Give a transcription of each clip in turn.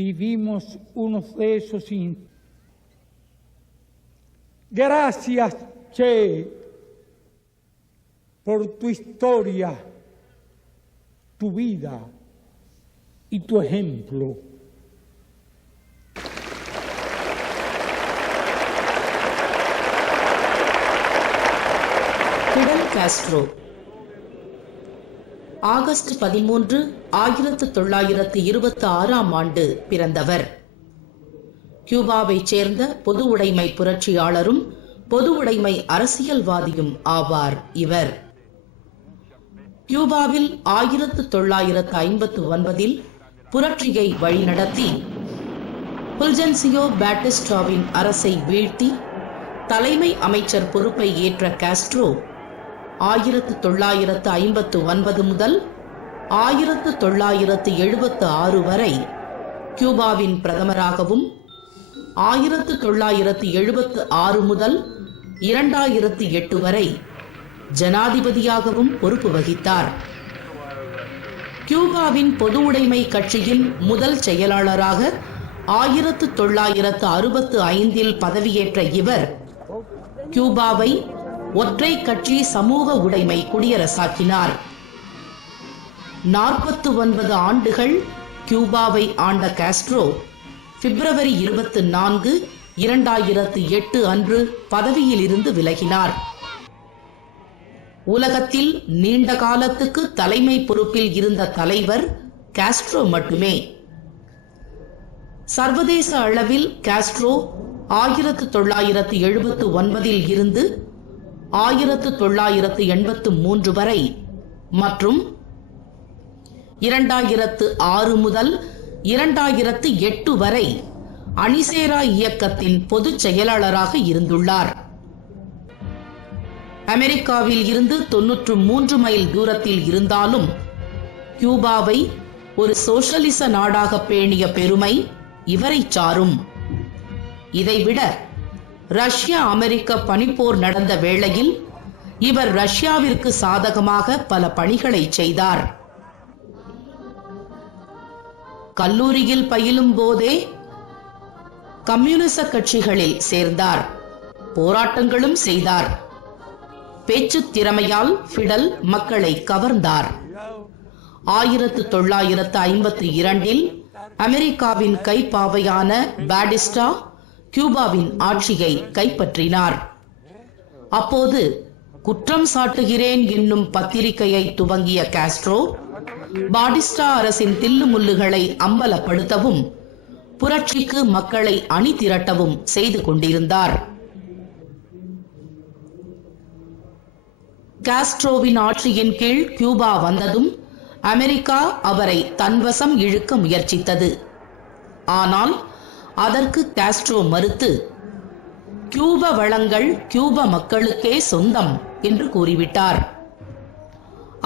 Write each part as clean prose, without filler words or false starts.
vivimos uno de esos instantes. Gracias, Che, por tu historia, tu vida y tu ejemplo. Fidel Castro August 13, 1926ஆம் ஆண்டு பிறந்தவர். கியூபாவைச் சேர்ந்த பொது உடைமை புரட்சியாளரும் பொது உடைமை அரசியல்வாதியும் ஆவார் இவர். கியூபாவில் 1959இல் புரட்சியை வழிநடத்தி புல்ஜென்சியோ பேட்டிஸ்டாவின் அரசை வீழ்த்தி தலைமை அமைச்சர் பொறுப்பை ஏற்ற காஸ்ட்ரோ 1959 முதல் 1976 வரை கியூபாவின் பிரதமராகவும் 1976 முதல் 2008 வரை ஜனாதிபதியாகவும் பொறுப்பு வகித்தார். கியூபாவின் பொது உடைமை கட்சியின் முதல் செயலாளராக 1965இல் பதவியேற்ற இவர் கியூபாவை ஒற்றை கட்சி சமூக உடைமை குடியரசாக்கினார். 49 ஆண்டுகள் கியூபாவை ஆண்ட காஸ்ட்ரோ பிப்ரவரி 24, 2008 அன்று பதவியில் இருந்து விலகினார். உலகத்தில் நீண்ட காலத்துக்கு தலைமை பொறுப்பில் இருந்த தலைவர் காஸ்ட்ரோ மட்டுமே. சர்வதேச அளவில் காஸ்ட்ரோ 1979இல் இருந்து 1983 வரை மற்றும் 2006 முதல் 2008 வரை அணிசேரா இயக்கத்தின் பொதுச் செயலாளராக இருந்துள்ளார். அமெரிக்காவில் இருந்து 93 மைல் தூரத்தில் இருந்தாலும் கியூபாவை ஒரு சோஷலிச நாடாக பேணிய பெருமை இவரை சாரும். இதைவிட ரஷ்யா அமெரிக்க பனிப்போர் நடந்த வேளையில் இவர் ரஷ்யாவிற்கு சாதகமாக பல பணிகளை செய்தார். கல்லூரியில் பயிலும் போதே கம்யூனிச கட்சிகளில் சேர்ந்தார். போராட்டங்களும் செய்தார். பேச்சு திறமையால் ஃபிடல் மக்களை கவர்ந்தார். 1952இல் அமெரிக்காவின் கைப்பாவையான பாடிஸ்டா கியூபாவின் ஆட்சியை கைப்பற்றினார். அப்போது குற்றம் சாட்டுகிறேன் என்னும் பத்திரிகையை துவங்கிய காஸ்ட்ரோ பாடிஸ்டா அரசின் தில்லுமுல்லுகளை அம்பலப்படுத்தவும் புரட்சிக்கு மக்களை அணி திரட்டவும் செய்து கொண்டிருந்தார். காஸ்ட்ரோவின் ஆட்சியின் கீழ் கியூபா வந்ததும் அமெரிக்கா அவரை தன்வசம் இழுக்க முயற்சித்தது. ஆனால் அதற்கு காஸ்ட்ரோ மறுத்து கியூப வளங்கள் கியூப மக்களுக்கே சொந்தம் என்று கூறிவிட்டார்.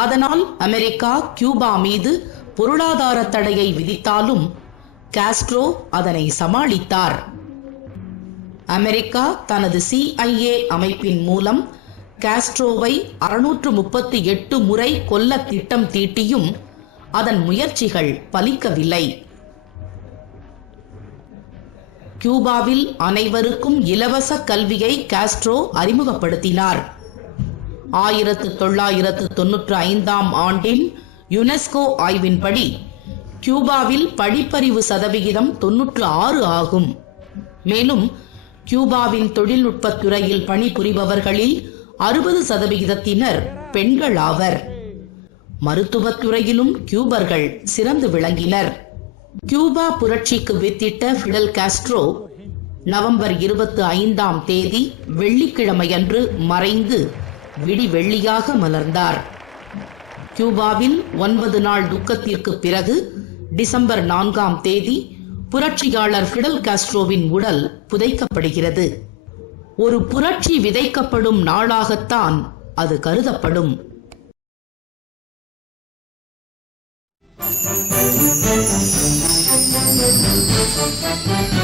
அதனால் அமெரிக்கா கியூபா மீது பொருளாதார தடையை விதித்தாலும் காஸ்ட்ரோ அதனை சமாளித்தார். அமெரிக்கா தனது CIA அமைப்பின் மூலம் காஸ்ட்ரோவை 638 முறை கொல்ல திட்டம் தீட்டியும் அதன் முயற்சிகள் பலிக்கவில்லை. கியூபாவில் அனைவருக்கும் இலவச கல்வியை காஸ்ட்ரோ அறிமுகப்படுத்தினார். 1995ஆம் ஆண்டின் யுனெஸ்கோ ஆய்வின்படி கியூபாவில் படிப்பறிவு சதவிகிதம் 96 ஆகும். மேலும் கியூபாவின் தொழில்நுட்பத் துறையில் பணிபுரிபவர்களில் 60% பெண்கள் ஆவர். மருத்துவத் துறையிலும் கியூபர்கள் சிறந்து விளங்கினர். கியூபா புரட்சிக்கு வித்திட்ட ஃபிடல் காஸ்ட்ரோ நவம்பர் 25ஆம் தேதி வெள்ளிக்கிழமையன்று மறைந்து விடிவெள்ளியாக மலர்ந்தார். கியூபாவில் 9 நாள் துக்கத்திற்கு பிறகு டிசம்பர் 4ஆம் தேதி புரட்சியாளர் ஃபிடல் காஸ்ட்ரோவின் உடல் புதைக்கப்படுகிறது. ஒரு புரட்சி விதைக்கப்படும் நாளாகத்தான் அது கருதப்படும். Thank you.